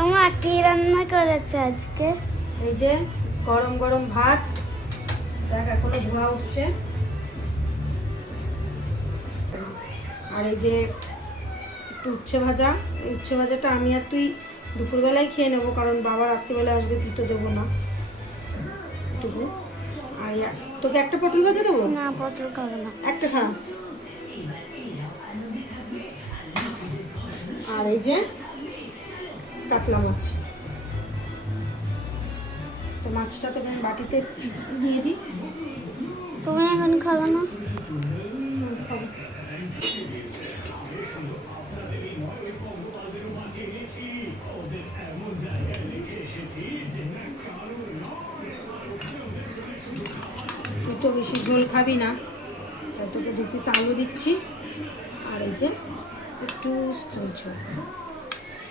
আমার কি রান্না করেছে আজকে? এই যে গরম গরম ভাত, দেখ এখনো ধোয়া উঠছে। আর এই যে একটু উচ্ছে ভাজা, এই উচ্ছে ভাজাটা আমি আর তুই দুপুরবেলায় খেয়ে নেবো, কারণ বাবা রাত্রিবেলা আসবে, দিতে দেবো না টুকু। আর তোকে একটা পটল ভাজা দেবো? না, পটল খাবো না। একটা খা। আর এই যে কাতলা মাছ, তো মাছটা তোকে আমি বাটিতে দিয়ে দিই। তুমি এখন খাবো না? খাবো। তুই তো বেশি ঝোল খাবি না, তাই তোকে 2 পিস আলু দিচ্ছি, আর এই যে একটু ঝোল।